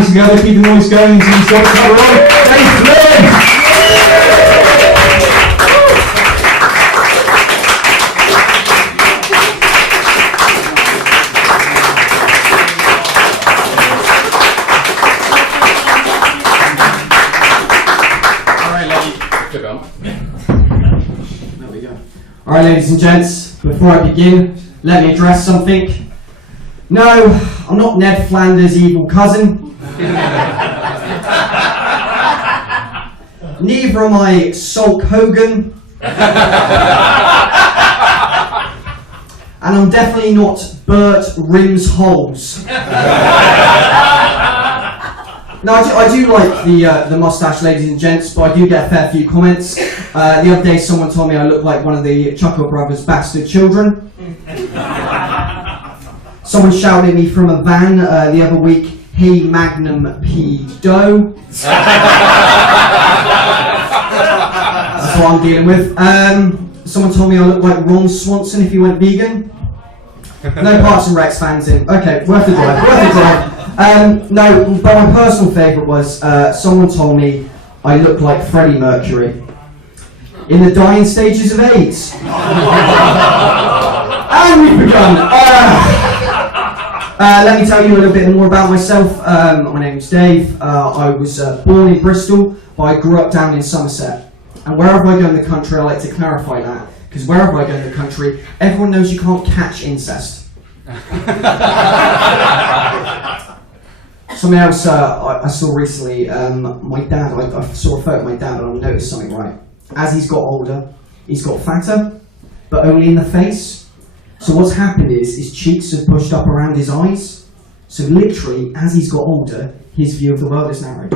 hands together, keep the noise going until you stop cover on. Hey, Flynn! Alright, ladies and gents, before I begin, let me address something. No, I'm not Ned Flanders' evil cousin. Neither am I Sulk Hogan. And I'm definitely not Bert Rimsholes. No, I do like the moustache, ladies and gents, but I do get a fair few comments. The other day someone told me I look like one of the Chuckle Brothers' bastard children. Someone shouted at me from a van the other week, "Hey Magnum P. Doe." That's what I'm dealing with. Someone told me I look like Ron Swanson if he went vegan. No Parks and Recs fans in. Okay, worth the drive. No, but my personal favourite was someone told me I look like Freddie Mercury in the dying stages of AIDS. And we've begun. Let me tell you a little bit more about myself. My name's Dave. I was born in Bristol, but I grew up down in Somerset. And wherever I go in the country, I like to clarify that, because wherever I go in the country, everyone knows you can't catch incest. Something else I saw recently, my dad, I saw a photo of my dad and I noticed something right. As he's got older, he's got fatter, but only in the face. So what's happened is his cheeks have pushed up around his eyes. So literally, as he's got older, his view of the world is narrowed.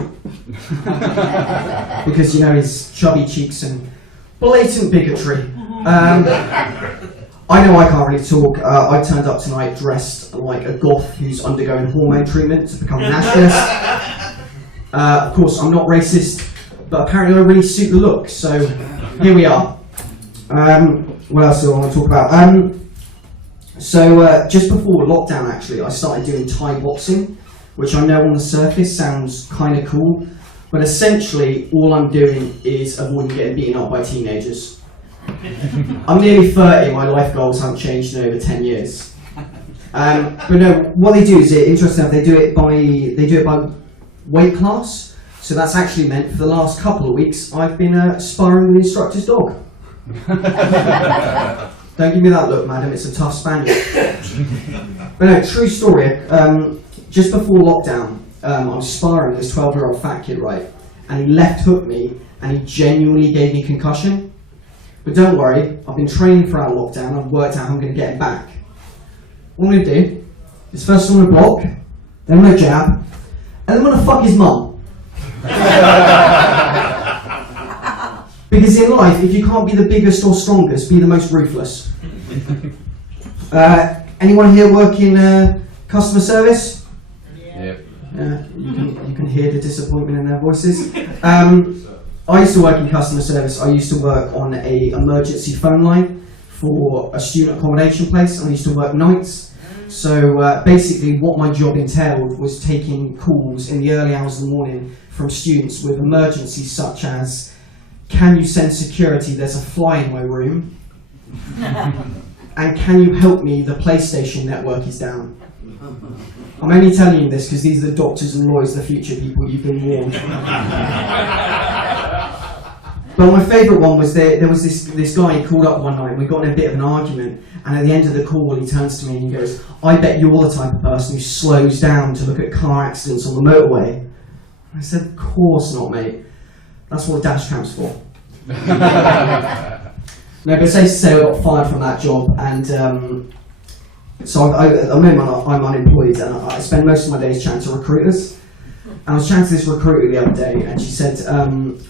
Because, you know, his chubby cheeks and blatant bigotry. I know I can't really talk. I turned up tonight dressed like a goth who's undergoing hormone treatment to become a nationalist. Of course, I'm not racist, but apparently I really suit the look, so here we are. What else do I want to talk about? Just before lockdown, actually, I started doing Thai boxing, which I know on the surface sounds kind of cool, but essentially all I'm doing is avoiding getting beaten up by teenagers. I'm nearly 30, my life goals haven't changed in over 10 years. But no, what they do is, interesting enough, they do it by weight class. So that's actually meant for the last couple of weeks, I've been sparring with the instructor's dog. Don't give me that look, madam, it's a tough Spaniel. But no, true story, just before lockdown, I was sparring with this 12-year-old fat kid, right? And he left hooked me, and he genuinely gave me concussion. But don't worry, I've been training throughout lockdown, I've worked out how I'm going to get him back. What I'm going to do is first I'm going to block, then I'm going to jab, and then I'm going to fuck his mum. Because in life, if you can't be the biggest or strongest, be the most ruthless. Anyone here work in customer service? Yeah. You can hear the disappointment in their voices. I used to work in customer service. I used to work on an emergency phone line for a student accommodation place, and I used to work nights. So basically what my job entailed was taking calls in the early hours of the morning from students with emergencies such as, can you send security, there's a fly in my room, and can you help me, the PlayStation network is down. I'm only telling you this because these are the doctors and lawyers, the future people, you've been warned. But my favourite one was there was this guy who called up one night and we got in a bit of an argument, and at the end of the call he turns to me and he goes, I bet you're the type of person who slows down to look at car accidents on the motorway. I said, of course not, mate. That's what a dash cam's for. No, but safe to say I got fired from that job, and so at the moment I'm unemployed and I spend most of my days chatting to recruiters. And I was chatting to this recruiter the other day, and she said,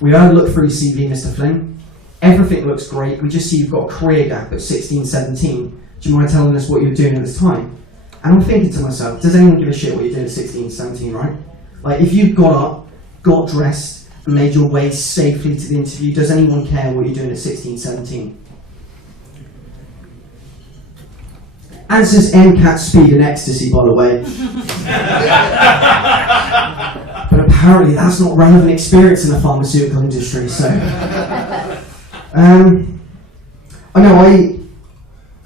we had a look through your CV, Mr. Flynn. Everything looks great. We just see you've got a career gap at 16, 17. Do you mind telling us what you were doing at this time? And I'm thinking to myself, does anyone give a shit what you're doing at 16, 17, right? Like, if you got up, got dressed, and made your way safely to the interview, does anyone care what you're doing at 16, 17? Answers MCAT, speed and ecstasy, by the way. apparently that's not relevant experience in the pharmaceutical industry, so...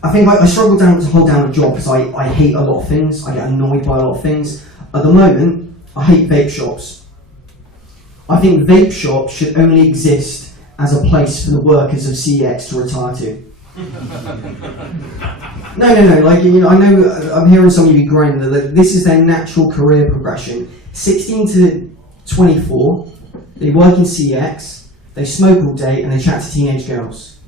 I think I struggle to hold down a job because I hate a lot of things. I get annoyed by a lot of things. At the moment, I hate vape shops. I think vape shops should only exist as a place for the workers of CEX to retire to. No, like, you know, I know I'm hearing some of you groaning that this is their natural career progression. 16 to 24, they work in CEX, they smoke all day and they chat to teenage girls.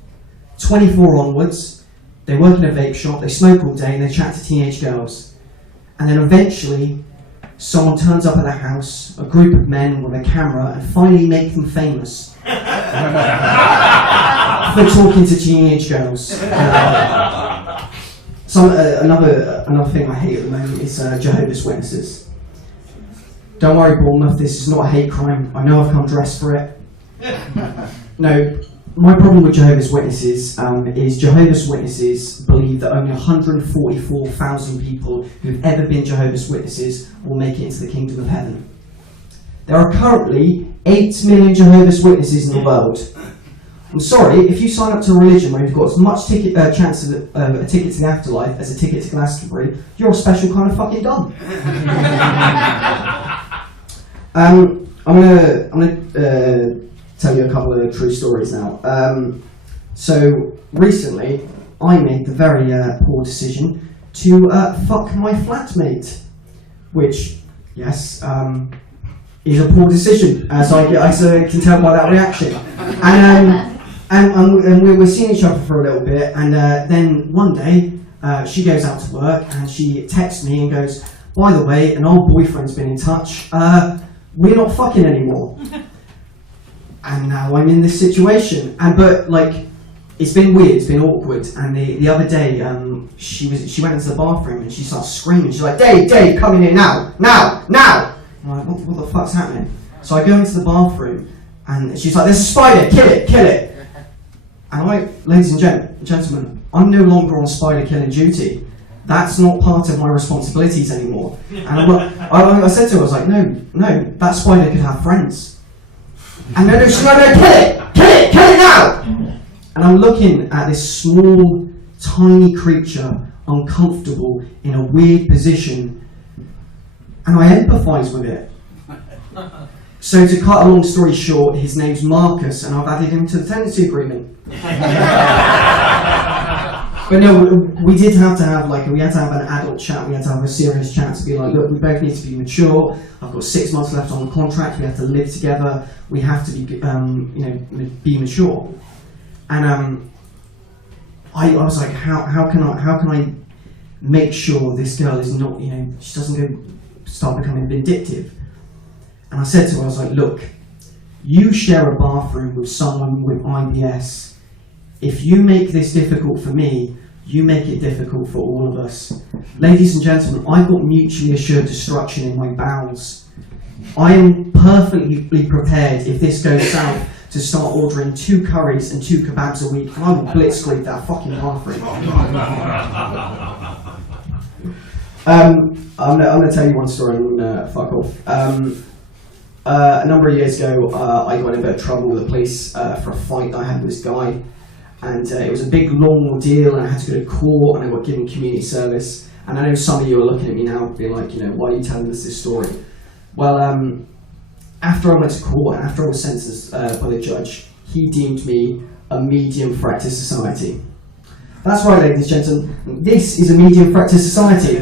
24 onwards, they work in a vape shop, they smoke all day and they chat to teenage girls. And then eventually, someone turns up at their house, a group of men with a camera, and finally make them famous. For talking to teenage girls. Another thing I hate at the moment is Jehovah's Witnesses. Don't worry, Bournemouth, this is not a hate crime. I know I've come dressed for it. No, my problem with Jehovah's Witnesses is Jehovah's Witnesses believe that only 144,000 people who've ever been Jehovah's Witnesses will make it into the kingdom of heaven. There are currently 8 million Jehovah's Witnesses in the world. I'm sorry, if you sign up to a religion where you've got as much chance of a ticket to the afterlife as a ticket to Glastonbury, you're a special kind of fucking dumb. I'm gonna tell you a couple of true stories now. So recently, I made the very poor decision to fuck my flatmate, which, yes, is a poor decision, as I can tell by that reaction. And we were seeing each other for a little bit, and then one day she goes out to work and she texts me and goes, "By the way, an old boyfriend's been in touch. We're not fucking anymore." And now I'm in this situation. But like, it's been weird, it's been awkward. And the other day, she went into the bathroom and she starts screaming. She's like, Dave, come in here now. I'm like, what the fuck's happening? So I go into the bathroom and she's like, "There's a spider, kill it. And ladies and gentlemen, I'm no longer on spider killing duty. That's not part of my responsibilities anymore. And I said to her, I was like, no, that spider could have friends. And no, she's like, "No, kill it now!" And I'm looking at this small, tiny creature, uncomfortable, in a weird position, and I empathise with it. So to cut a long story short, his name's Marcus, and I've added him to the tenancy agreement. But no, we had to have an adult chat, we had to have a serious chat to be like, look, we both need to be mature, I've got 6 months left on the contract, we have to live together, we have to be mature. And I was like, how can I make sure this girl is not, she doesn't start becoming vindictive. And I said to her, I was like, look, you share a bathroom with someone with IBS. If you make this difficult for me, you make it difficult for all of us. Ladies and gentlemen, I've got mutually assured destruction in my bowels. I am perfectly prepared, if this goes south, to start ordering 2 curries and 2 kebabs a week, and I will blitzkrieg that fucking bathroom. I'm going to tell you one story and fuck off. A number of years ago, I got in a bit of trouble with the police for a fight I had with this guy, and it was a big long ordeal, and I had to go to court, and I got given community service. And I know some of you are looking at me now being like, why are you telling us this story? Well, after I went to court, and after I was sentenced by the judge, he deemed me a medium threat to society. That's right, ladies and gentlemen, this is a medium threat to society.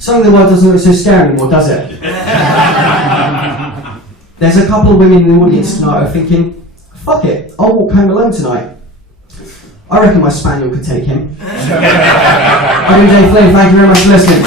Something the world doesn't look so scary anymore, does it? There's a couple of women in the audience tonight who are thinking, fuck it, I'll walk home alone tonight. I reckon my spaniel could take him. I'm Dave Flynn, thank you very much for listening.